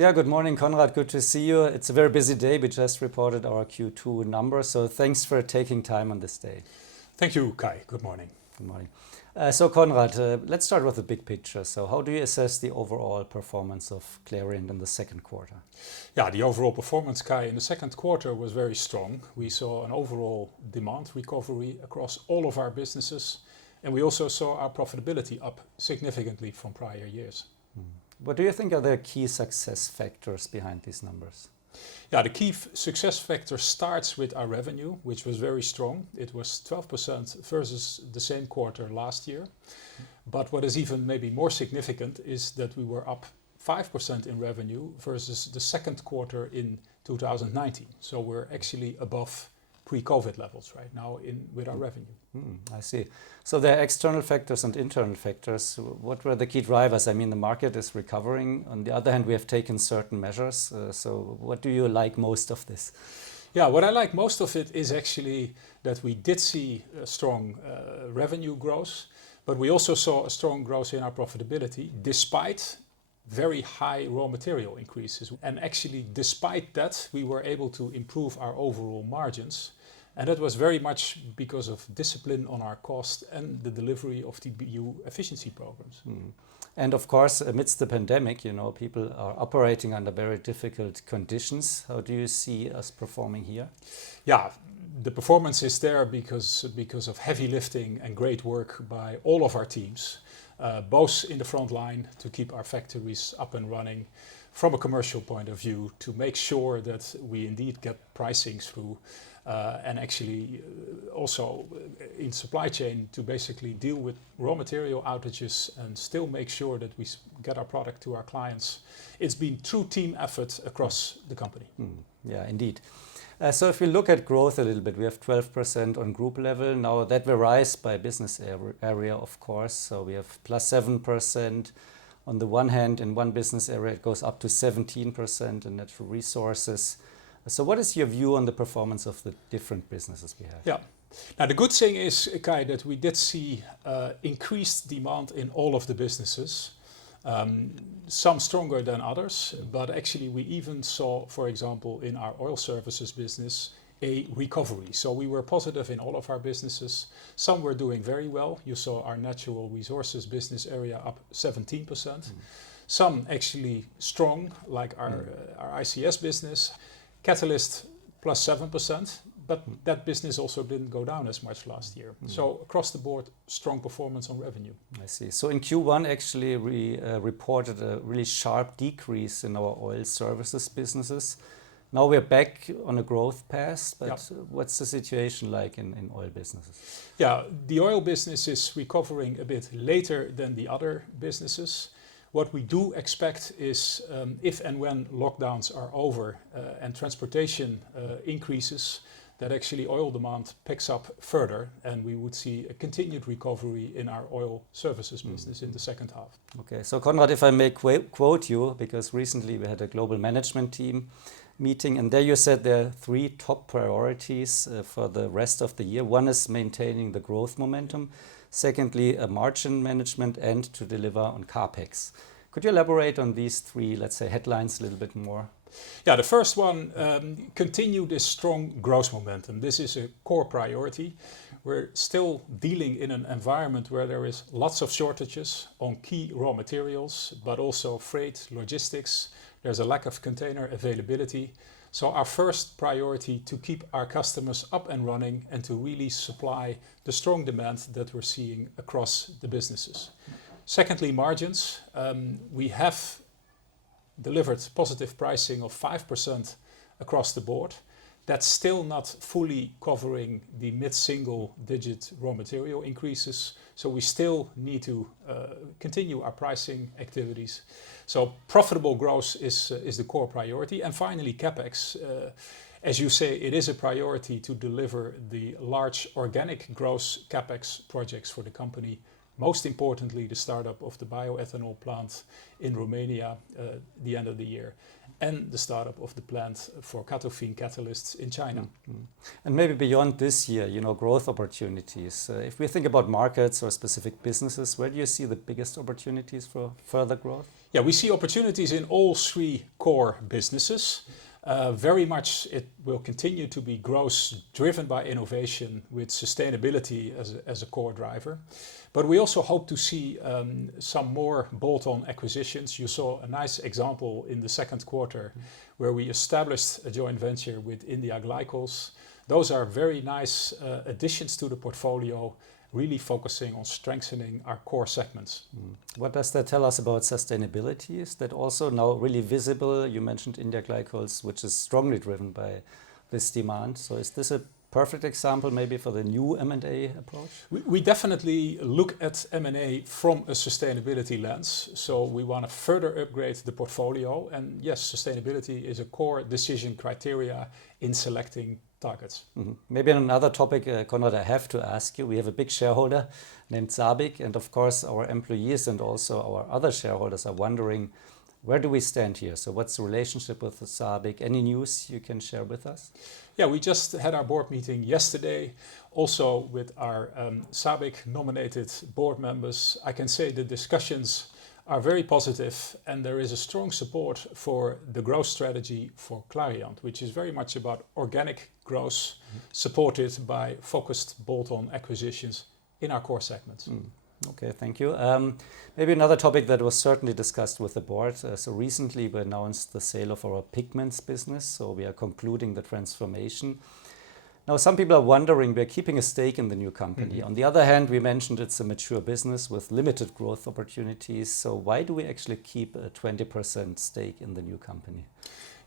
Yeah, good morning, Conrad. Good to see you. It's a very busy day. We just reported our Q2 numbers, so thanks for taking time on this day. Thank you, Kai. Good morning. Good morning. So, Conrad, let's start with the big picture. So, how do you assess the overall performance of Clariant in the second quarter? Yeah, the overall performance, Kai, in the second quarter was very strong. We saw an overall demand recovery across all of our businesses, and we also saw our profitability up significantly from prior years. What do you think are the key success factors behind these numbers? Yeah, the key success factor starts with our revenue, which was very strong. It was 12% versus the same quarter last year. But what is even maybe more significant is that we were up 5% in revenue versus the second quarter in 2019. So we're actually above pre-COVID levels right now with our revenue. I see. So there are external factors and internal factors. What were the key drivers? I mean, the market is recovering. On the other hand, we have taken certain measures. So what do you like most of this? Yeah, what I like most of it is actually that we did see a strong revenue growth, but we also saw a strong growth in our profitability despite very high raw material increases. And actually, despite that, we were able to improve our overall margins. And that was very much because of discipline on our cost and the delivery of the BU efficiency programs. And of course, amidst the pandemic, people are operating under very difficult conditions. How do you see us performing here? Yeah, the performance is there because of heavy lifting and great work by all of our teams, both in the front line to keep our factories up and running from a commercial point of view, to make sure that we indeed get pricing through, and actually also in supply chain to basically deal with raw material outages and still make sure that we get our product to our clients. It's been true team effort across the company. Yeah, indeed. So if we look at growth a little bit, we have 12% on group level. Now that varies by business area, of course. So we have plus 7%. On the one hand, in one business area, it goes up to 17% in natural resources. So what is your view on the performance of the different businesses we have? Yeah. Now, the good thing is, Kai, that we did see increased demand in all of the businesses, some stronger than others, but actually we even saw, for example, in our oil services business, a recovery. So we were positive in all of our businesses. Some were doing very well. You saw our natural resources business area up 17%. Some actually strong, like our ICS business. Catalyst plus 7%, but that business also didn't go down as much last year. So across the board, strong performance on revenue. I see. So in Q1, actually, we reported a really sharp decrease in our oil services businesses. Now we're back on a growth path, but what's the situation like in oil businesses? Yeah, the oil business is recovering a bit later than the other businesses. What we do expect is if and when lockdowns are over and transportation increases, that actually oil demand picks up further and we would see a continued recovery in our oil services business in the second half. Okay, so Conrad, if I may quote you, because recently we had a global management team meeting, and there you said there are three top priorities for the rest of the year. One is maintaining the growth momentum. Secondly, margin management, and to deliver on CapEx. Could you elaborate on these three, let's say, headlines a little bit more? Yeah, the first one, continue this strong growth momentum. This is a core priority. We're still dealing in an environment where there is lots of shortages on key raw materials, but also freight, logistics. There's a lack of container availability. So our first priority to keep our customers up and running and to really supply the strong demand that we're seeing across the businesses. Secondly, margins. We have delivered positive pricing of 5% across the board. That's still not fully covering the mid-single digit raw material increases. So we still need to continue our pricing activities. So profitable growth is the core priority. And finally, CapEx. As you say, it is a priority to deliver the large organic growth CapEx projects for the company. Most importantly, the startup of the bioethanol plant in Romania the end of the year. and the startup of the plant for cathephrine catalysts in China. And maybe beyond this year, growth opportunities. If we think about markets or specific businesses, where do you see the biggest opportunities for further growth? Yeah, we see opportunities in all three core businesses. Very much it will continue to be growth driven by innovation with sustainability as a core driver. But we also hope to see some more bolt-on acquisitions. You saw a nice example in the second quarter where we established a joint venture with India Glycols. Those are very nice additions to the portfolio, really focusing on strengthening our core segments. What does that tell us about sustainability? Is that also now really visible? You mentioned India Glycols, which is strongly driven by this demand. So is this a perfect example maybe for the new M&A approach? We definitely look at M&A from a sustainability lens. So we want to further upgrade the portfolio. And yes, sustainability is a core decision criteria in selecting targets. Maybe on another topic, Conrad, I have to ask you. We have a big shareholder named SABIC, and of course our employees and also our other shareholders are wondering, where do we stand here? So what's the relationship with the SABIC? Any news you can share with us? Yeah, we just had our board meeting yesterday, also with our SABIC nominated board members. I can say the discussions are very positive, and there is a strong support for the growth strategy for Clariant, which is very much about organic growth, supported by focused bolt-on acquisitions in our core segments. Okay, thank you. Maybe another topic that was certainly discussed with the board. So recently we announced the sale of our pigments business, so we are concluding the transformation. Now, some people are wondering, we're keeping a stake in the new company. On the other hand, we mentioned it's a mature business with limited growth opportunities. So why do we actually keep a 20% stake in the new company?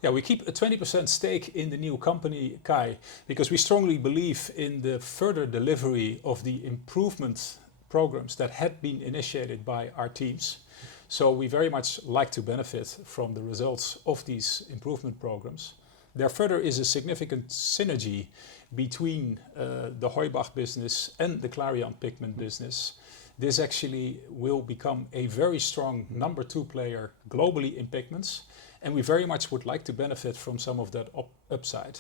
Yeah, we keep a 20% stake in the new company, Kai, because we strongly believe in the further delivery of the improvement programs that had been initiated by our teams. So we very much like to benefit from the results of these improvement programs. There further is a significant synergy between the Heubach business and the Clariant pigment business. This actually will become a very strong number 2 player globally in pigments, and we very much would like to benefit from some of that upside.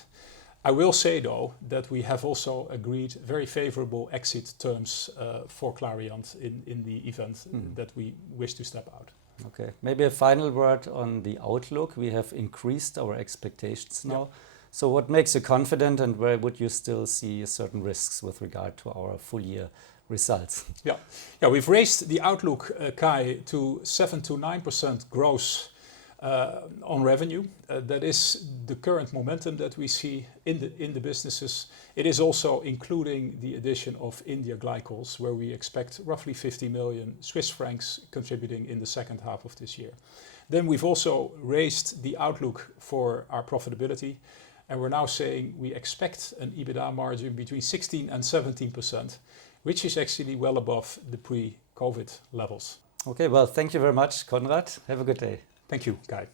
I will say though that we have also agreed very favorable exit terms for Clariant in the event that we wish to step out. Okay, maybe a final word on the outlook. We have increased our expectations now. Yeah. So what makes you confident, and where would you still see certain risks with regard to our full year results? Yeah, we've raised the outlook, Kai, to 7 to 9% growth on revenue. That is the current momentum that we see in the businesses. It is also including the addition of India Glycols, where we expect roughly 50 million Swiss francs contributing in the second half of this year. Then we've also raised the outlook for our profitability, and we're now saying we expect an EBITDA margin between 16 and 17%, which is actually well above the pre-COVID levels. Okay, well, thank you very much, Conrad. Have a good day. Thank you, Kai.